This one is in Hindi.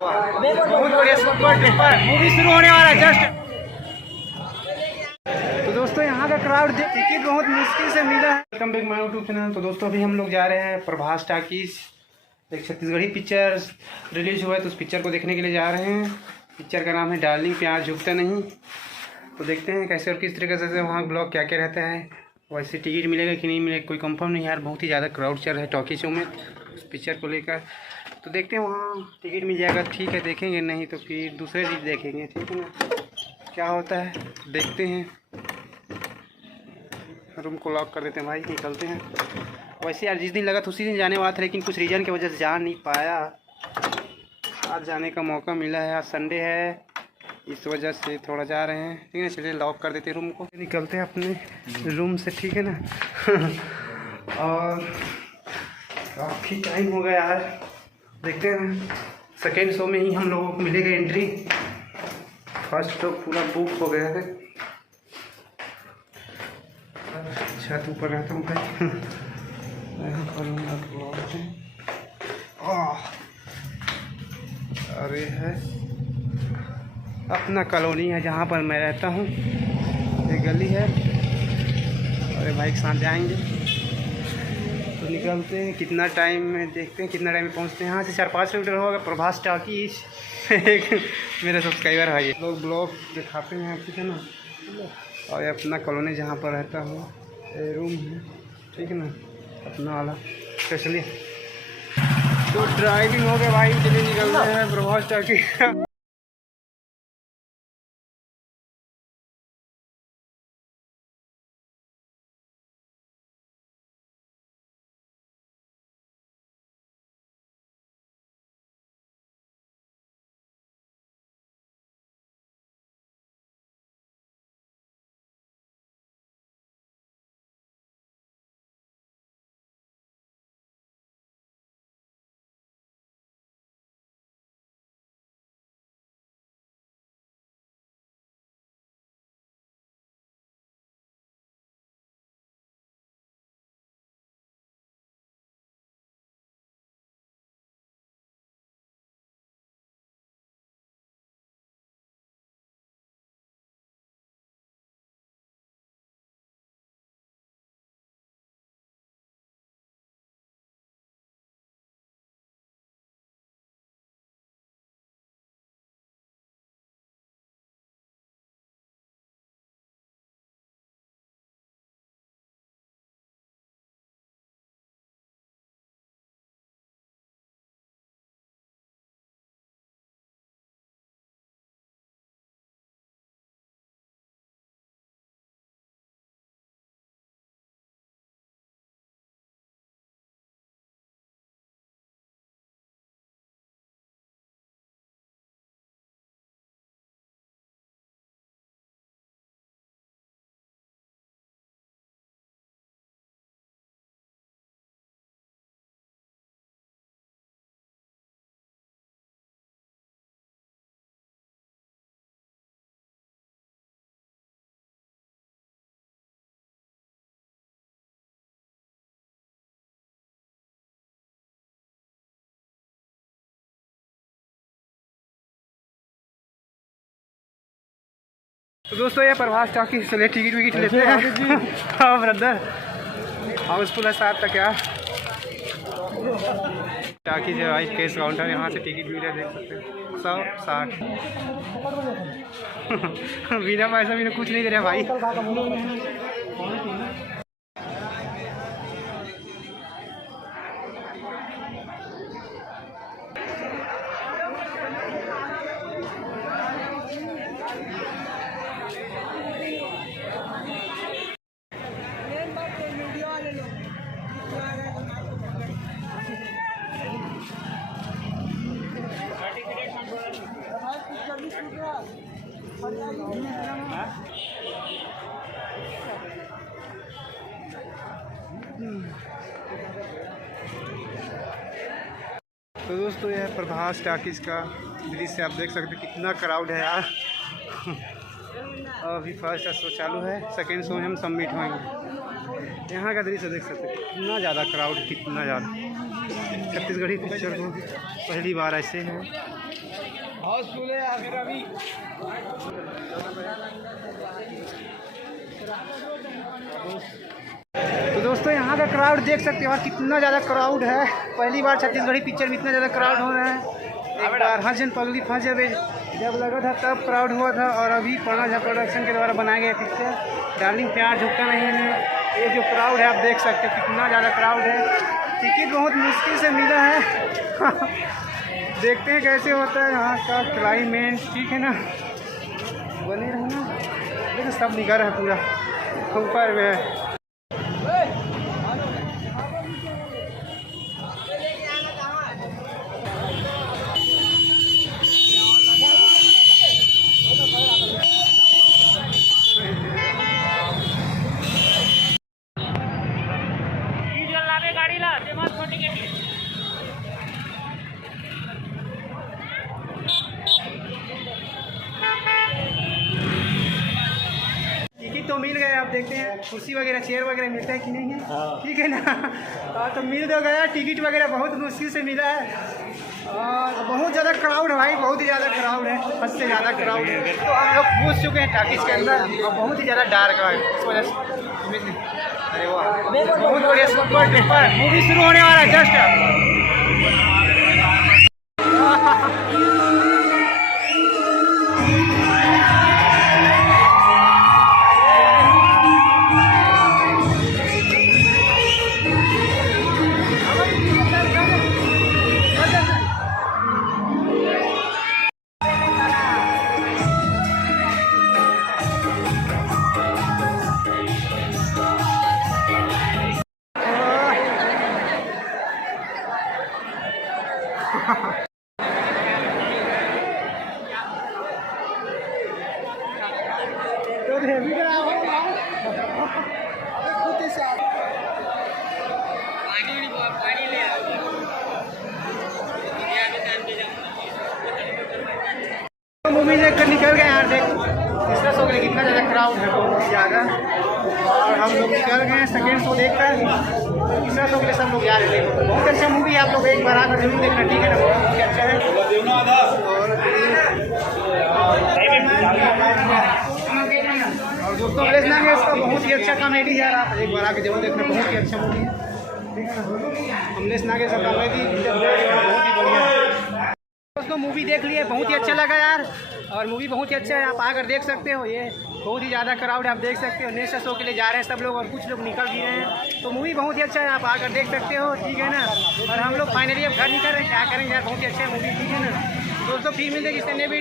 बहुत बढ़िया सुपर डुपर मूवी शुरू होने वाला है जस्ट। तो दोस्तों यहाँ का क्राउड टिकट बहुत मुश्किल से मिला है। Welcome back my YouTube channel. तो दोस्तों अभी हम लोग जा रहे हैं प्रभास टाकीज। एक छत्तीसगढ़ी पिक्चर रिलीज हुआ है तो उस पिक्चर को देखने के लिए जा रहे हैं। पिक्चर का नाम है डार्लिंग प्यार झुकता नहीं। तो देखते हैं कैसे और किस तरीके से वहाँ ब्लॉग क्या क्या रहता है। वैसे टिकट मिलेगा कि नहीं मिलेगा कोई कंफर्म नहीं यार। बहुत ही ज़्यादा क्राउड चल रहा है टॉकी शो में उस पिक्चर को लेकर। तो देखते हैं वहाँ टिकट मिल जाएगा ठीक है देखेंगे, नहीं तो फिर दूसरे दिन देखेंगे, ठीक है ना। क्या होता है देखते हैं। रूम को लॉक कर देते हैं भाई, निकलते हैं। वैसे यार जिस दिन लगा था उसी दिन जाने वाला था, लेकिन कुछ रीज़न की वजह से जा नहीं पाया। आज जाने का मौका मिला है, आज संडे है इस वजह से थोड़ा जा रहे हैं, ठीक है। चलिए लॉक कर देते हैं रूम को, निकलते हैं अपने रूम से, ठीक है ना। और काफ़ी टाइम हो गया यार, देखते हैं सेकेंड शो में ही हम लोगों को मिलेगा एंट्री। फर्स्ट शो पूरा बुक हो गया है। छत ऊपर रहता हूँ भाई। अरे है अपना कॉलोनी है जहाँ पर मैं रहता हूँ, ये गली है। अरे भाई के साथ जाएंगे तो निकलते हैं। कितना टाइम में देखते हैं कितना टाइम में पहुँचते हैं। यहाँ से 4-5 किलोमीटर होगा प्रभास टाकीज। मेरे सब्सक्राइबर भाई लोग ब्लॉग दिखाते हैं, ठीक है ना। और ये अपना कॉलोनी जहाँ पर रहता हूँ, रूम है, ठीक है ना, अपना वाला। तो चलिए तो ड्राइविंग हो गया भाई, चलिए निकल रहे हैं प्रभास टाकीज। तो दोस्तों ये प्रभास टाकीज, चलिए टिकट विकट लेते हैं। हाँ ब्रदर, हाउसफुल है साथ तक यार। टाकीज है भाई, कैश काउंटर, यहाँ से टिकट मिले देख सकते हैं 160। बिना पैसा बिना कुछ नहीं दे रहे भाई। तो दोस्तों यह प्रभास टाकीज का दृश्य आप देख सकते हैं, कितना क्राउड है यार। अभी फर्स्ट शो चालू है, सेकेंड शो में हम सबमिट होंगे। यहाँ का दृश्य देख सकते हैं, कितना ज़्यादा क्राउड, कितना ज़्यादा। छत्तीसगढ़ी पिक्चर को पहली बार ऐसे है। हाउसफुल है यार मेरा भी। तो दोस्तों यहाँ का क्राउड देख सकते हो और कितना ज़्यादा क्राउड है। पहली बार छत्तीसगढ़ी पिक्चर में इतना ज़्यादा क्राउड हो रहा है। एक बार हजन पगली फंस जब लगा था तब क्राउड हुआ था, और अभी पढ़ा झा प्रोडक्शन के द्वारा बनाया गया पिक्चर डार्लिंग प्यार झुकता नहीं है। ये जो क्राउड है आप देख सकते हो कितना ज़्यादा क्राउड है। टिकट बहुत मुश्किल से मिला है। देखते हैं कैसे होता है यहाँ का क्लाइमेट, ठीक है ना, बने रहना। देखो सब निकल रहा है पूरा ऊपर में है। तो मिल गए, आप देखते हैं कुर्सी वगैरह चेयर वगैरह मिलता है कि नहीं है। ठीक है ना। तो मिल तो गया, टिकट वगैरह बहुत मुश्किल से मिला है और बहुत ज़्यादा क्राउड है भाई, बहुत ही ज़्यादा क्राउड है, हद से ज़्यादा क्राउड है। तो हम लोग घुस चुके हैं टाकिस के अंदर और बहुत ही ज़्यादा डार्क है इस वजह से। अरे वाह, बहुत बढ़िया सुपर डुपर मूवी शुरू होने वाला है जस्ट। मूवी देख कर निकल गए यार। देख तीसरा शो के लिए कितना ज़्यादा क्राउड है, बहुत ज़्यादा। और हम लोग निकल गए सेकेंड शो देख कर, तीसरा शो के लिए सब लोग जा रहे थे। बहुत अच्छा मूवी है, आप लोग एक बार आकर जरूर देखना, ठीक है ना, बहुत अच्छा है। और दोस्तों अमलेश नागे इसका बहुत ही अच्छा कॉमेडी है, आप एक बार आकर जरूर देखना, बहुत ही अच्छा मूवी है, ठीक है ना। अमलेश नागे का कॉमेडी बहुत ही बढ़िया है। दोस्तों मूवी देख लिए, बहुत ही अच्छा लगा यार, और मूवी बहुत ही अच्छा है, आप आकर देख सकते हो। ये बहुत ही ज़्यादा क्राउड है, आप देख सकते हो। नेक्स्ट शो के लिए जा रहे हैं सब लोग और कुछ लोग निकल भी रहे हैं, तो मूवी बहुत ही अच्छा है, आप आकर देख सकते हो, ठीक है ना। और हम लोग फाइनली अब घर निकल रहे हैं, क्या करेंगे यार, बहुत ही अच्छा है मूवी, ठीक है ना। दोस्तों फिर मिलते हैं किसी नए वीडियो।